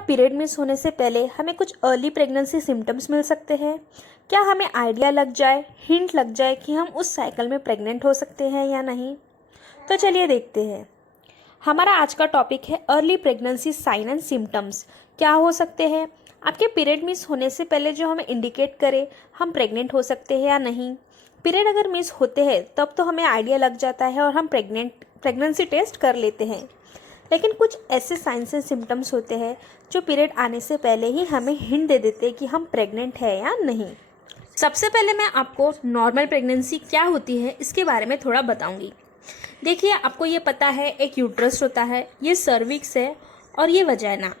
Period miss होने से पहले हमें कुछ अर्ली प्रेगनेंसी सिम्टम्स मिल सकते हैं? क्या हमें आइडिया लग जाए, हिंट लग जाए कि हम उस साइकिल में प्रेग्नेंट हो सकते हैं या नहीं? तो चलिए देखते हैं। हमारा आज का टॉपिक है early pregnancy sign and symptoms. क्या हो सकते हैं आपके पीरियड मिस होने से पहले जो हमें इंडिकेट करे हम प्रेग्नेंट हो सकते हैं या नहीं? पीरियड अगर मिस होते हैं तब तो हमें आइडिया लग जाता है और हम प्रेगनेंसी टेस्ट कर लेते हैं, लेकिन कुछ ऐसे साइंस एंड सिम्टम्स होते हैं जो पीरियड आने से पहले ही हमें हिंट दे देते हैं कि हम प्रेग्नेंट है या नहीं। सबसे पहले मैं आपको नॉर्मल प्रेगनेंसी क्या होती है इसके बारे में थोड़ा बताऊंगी। देखिए, आपको ये पता है एक यूट्रस होता है, ये सर्विक्स है और ये वजाइना।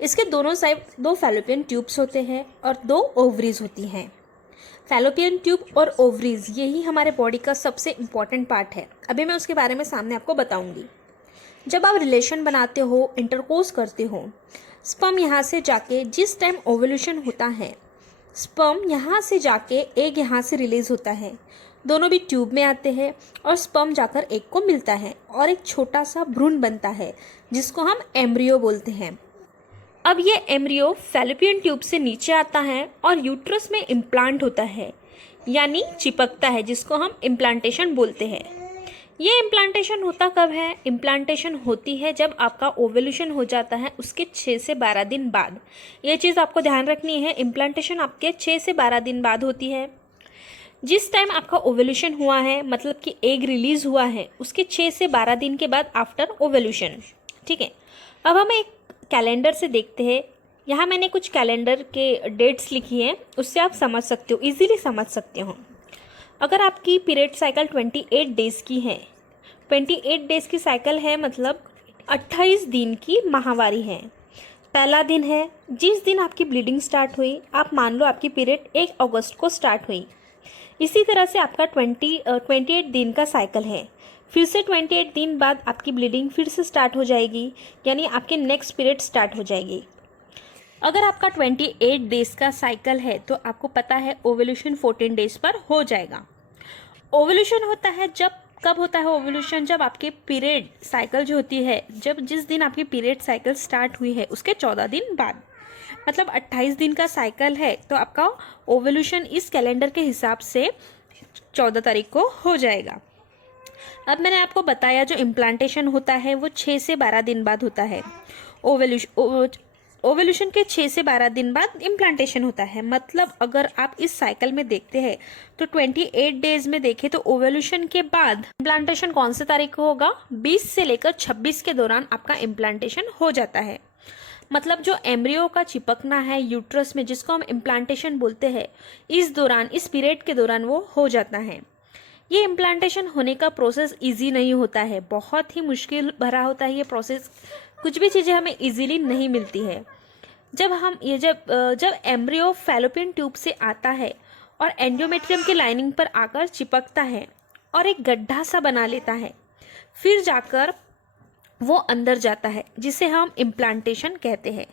इसके दोनों साइड 2 फैलोपियन ट्यूब्स होते हैं और 2 ओवरीज होती हैं। फैलोपियन ट्यूब और ओवरीज यही हमारे बॉडी का सबसे इम्पॉर्टेंट पार्ट है। अभी मैं उसके बारे में सामने आपको बताऊंगी। जब आप रिलेशन बनाते हो, इंटरकोर्स करते हो, स्पर्म यहाँ से जाके जिस टाइम ओवल्यूशन होता है, स्पर्म यहाँ से जाके एग यहाँ से रिलीज होता है। दोनों भी ट्यूब में आते हैं और स्पर्म जाकर एग को मिलता है और एक छोटा सा भ्रूण बनता है जिसको हम एम्ब्रियो बोलते हैं। अब ये एम्ब्रियो फैलोपियन ट्यूब से नीचे आता है और यूट्रस में इम्प्लांट होता है, यानी चिपकता है, जिसको हम इम्प्लांटेशन बोलते हैं। ये इम्प्लांटेशन होता कब है? इम्प्लांटेशन होती है जब आपका ओवल्यूशन हो जाता है उसके 6 से 12 दिन बाद। ये चीज़ आपको ध्यान रखनी है, इम्प्लांटेशन आपके 6 से 12 दिन बाद होती है। जिस टाइम आपका ओवल्यूशन हुआ है, मतलब कि एग रिलीज हुआ है, उसके 6 से 12 दिन के बाद आफ्टर ओवल्यूशन। ठीक है, अब हम एक कैलेंडर से देखते हैं। यहाँ मैंने कुछ कैलेंडर के डेट्स लिखी हैं, उससे आप समझ सकते हो, इजीली समझ सकते हो। अगर आपकी पीरियड साइकिल 28 डेज़ की है, 28 डेज़ की साइकिल है, मतलब 28 दिन की माहवारी है। पहला दिन है जिस दिन आपकी ब्लीडिंग स्टार्ट हुई। आप मान लो आपकी पीरियड 1 अगस्त को स्टार्ट हुई। इसी तरह से आपका 28 दिन का साइकिल है। फिर से 28 दिन बाद आपकी ब्लीडिंग फिर से स्टार्ट हो जाएगी, यानी आपकी नेक्स्ट पीरियड स्टार्ट हो जाएगी। अगर आपका 28 डेज़ का साइकिल है तो आपको पता है ओवल्यूशन 14 डेज़ पर हो जाएगा। ओवल्यूशन होता है कब होता है ओवल्यूशन? जब आपके पीरियड साइकिल जो होती है, जिस दिन आपकी पीरियड साइकिल स्टार्ट हुई है उसके 14 दिन बाद, मतलब 28 दिन का साइकिल है तो आपका ओवल्यूशन इस कैलेंडर के हिसाब से 14 तारीख को हो जाएगा। अब मैंने आपको बताया जो इम्प्लांटेशन होता है वो 6 से 12 दिन बाद होता है। ओवल्यूशन के 6 से 12 दिन बाद इम्प्लांटेशन होता है। मतलब अगर आप इस साइकिल में देखते हैं तो 28 डेज में देखें तो ओवल्यूशन के बाद इम्प्लांटेशन कौन से तारीख को होगा? 20 से लेकर 26 के दौरान आपका इम्प्लांटेशन हो जाता है। मतलब जो एम्ब्रियो का चिपकना है यूट्रस में, जिसको हम इम्प्लांटेशन बोलते हैं, इस पीरियड के दौरान वो हो जाता है। ये इम्प्लांटेशन होने का प्रोसेस इजी नहीं होता है, बहुत ही मुश्किल भरा होता है ये प्रोसेस। कुछ भी चीज़ें हमें इजीली नहीं मिलती है। जब एम्ब्रियो फैलोपियन ट्यूब से आता है और एंडोमेट्रियम की लाइनिंग पर आकर चिपकता है और एक गड्ढा सा बना लेता है, फिर जाकर वो अंदर जाता है, जिसे हम इम्प्लांटेशन कहते हैं।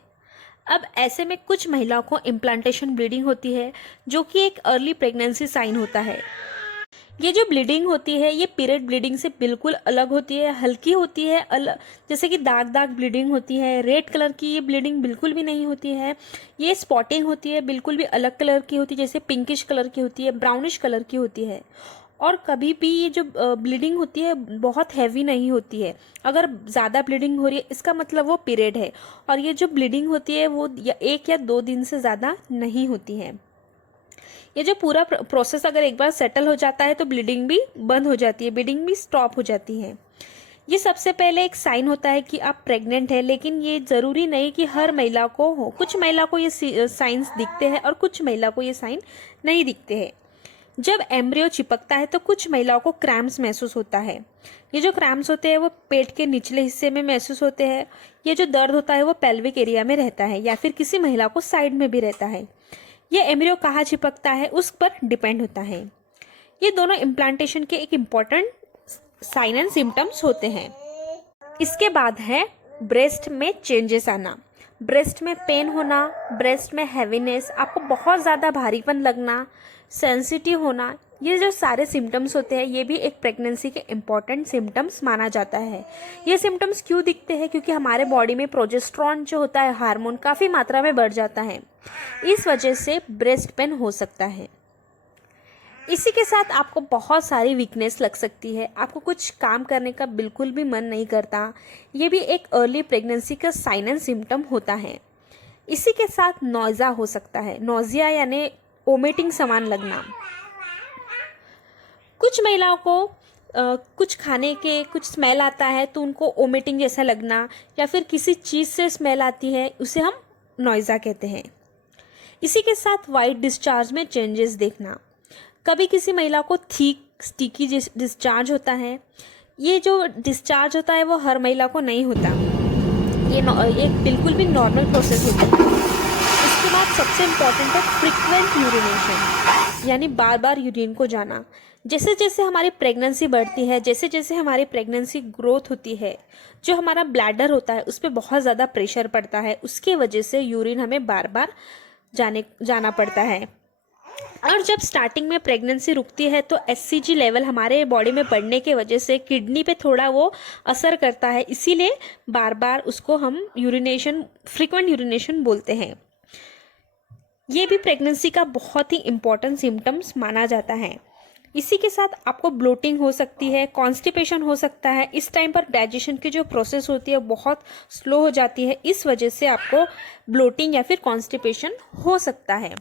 अब ऐसे में कुछ महिलाओं को इम्प्लांटेशन ब्लीडिंग होती है, जो कि एक अर्ली प्रेगनेंसी साइन होता है। ये जो ब्लीडिंग होती है ये पीरियड ब्लीडिंग से बिल्कुल अलग होती है, हल्की होती है, जैसे कि दाग ब्लीडिंग होती है। रेड कलर की ये ब्लीडिंग बिल्कुल भी नहीं होती है। ये स्पॉटिंग होती है, बिल्कुल भी अलग कलर की होती है, जैसे पिंकिश कलर की होती है, ब्राउनिश कलर की होती है। और कभी भी ये जो ब्लीडिंग होती है बहुत हैवी नहीं होती है। अगर ज़्यादा ब्लीडिंग हो रही है इसका मतलब वो पीरियड है, और ये जो ब्लीडिंग होती है वो 1 या 2 दिन से ज़्यादा नहीं होती है। ये जो पूरा प्रोसेस अगर एक बार सेटल हो जाता है तो ब्लीडिंग भी बंद हो जाती है, ब्लीडिंग भी स्टॉप हो जाती है। ये सबसे पहले एक साइन होता है कि आप प्रेग्नेंट है, लेकिन ये ज़रूरी नहीं कि हर महिला को हो। कुछ महिला को ये साइंस दिखते हैं और कुछ महिला को ये साइन नहीं दिखते हैं। जब एम्ब्रियो चिपकता है तो कुछ महिलाओं को क्रैम्प्स महसूस होता है। ये जो क्रैम्प्स होते हैं वो पेट के निचले हिस्से में महसूस होते हैं। ये जो दर्द होता है वो पेल्विक एरिया में रहता है या फिर किसी महिला को साइड में भी रहता है। ये एम्ब्रियो कहाँ चिपकता है उस पर डिपेंड होता है। ये दोनों इम्प्लांटेशन के एक इम्पॉर्टेंट साइन एंड सिम्टम्स होते हैं। इसके बाद है ब्रेस्ट में चेंजेस आना, ब्रेस्ट में पेन होना, ब्रेस्ट में हैवीनेस, आपको बहुत ज़्यादा भारीपन लगना, सेंसिटिव होना, ये जो सारे सिम्टम्स होते हैं ये भी एक प्रेगनेंसी के इम्पॉर्टेंट सिम्टम्स माना जाता है। ये सिम्टम्स क्यों दिखते हैं? क्योंकि हमारे बॉडी में प्रोजेस्टेरॉन जो होता है हार्मोन काफ़ी मात्रा में बढ़ जाता है, इस वजह से ब्रेस्ट पेन हो सकता है। इसी के साथ आपको बहुत सारी वीकनेस लग सकती है, आपको कुछ काम करने का बिल्कुल भी मन नहीं करता। ये भी एक अर्ली प्रेगनेंसी का साइन एंड सिम्टम होता है। इसी के साथ नॉइज़ा हो सकता है, नोजिया यानी वोमिटिंग समान लगना। कुछ महिलाओं को कुछ खाने के कुछ स्मेल आता है तो उनको वोमिटिंग जैसा लगना, या फिर किसी चीज़ से स्मेल आती है, उसे हम नॉइज़ा कहते हैं। इसी के साथ वाइट डिस्चार्ज में चेंजेस देखना। कभी किसी महिला को थिक स्टिकी डिस्चार्ज होता है। ये जो डिस्चार्ज होता है वो हर महिला को नहीं होता, ये बिल्कुल भी नॉर्मल प्रोसेस होता है। इसके बाद सबसे इम्पॉर्टेंट है फ्रीक्वेंट यूरिनेशन, यानी बार बार यूरिन को जाना। जैसे जैसे हमारी प्रेगनेंसी बढ़ती है, जैसे जैसे हमारी प्रेगनेंसी ग्रोथ होती है, जो हमारा ब्लैडर होता है उस पर बहुत ज़्यादा प्रेशर पड़ता है, उसके वजह से यूरिन हमें बार बार जाना पड़ता है। और जब स्टार्टिंग में प्रेगनेंसी रुकती है तो एचसीजी लेवल हमारे बॉडी में बढ़ने के वजह से किडनी पे थोड़ा वो असर करता है, इसीलिए बार बार उसको हम फ्रीक्वेंट यूरिनेशन बोलते हैं। ये भी प्रेगनेंसी का बहुत ही इम्पॉर्टेंट सिम्टम्स माना जाता है। इसी के साथ आपको ब्लोटिंग हो सकती है, कॉन्स्टिपेशन हो सकता है। इस टाइम पर डाइजेशन की जो प्रोसेस होती है बहुत स्लो हो जाती है, इस वजह से आपको ब्लोटिंग या फिर कॉन्स्टिपेशन हो सकता है।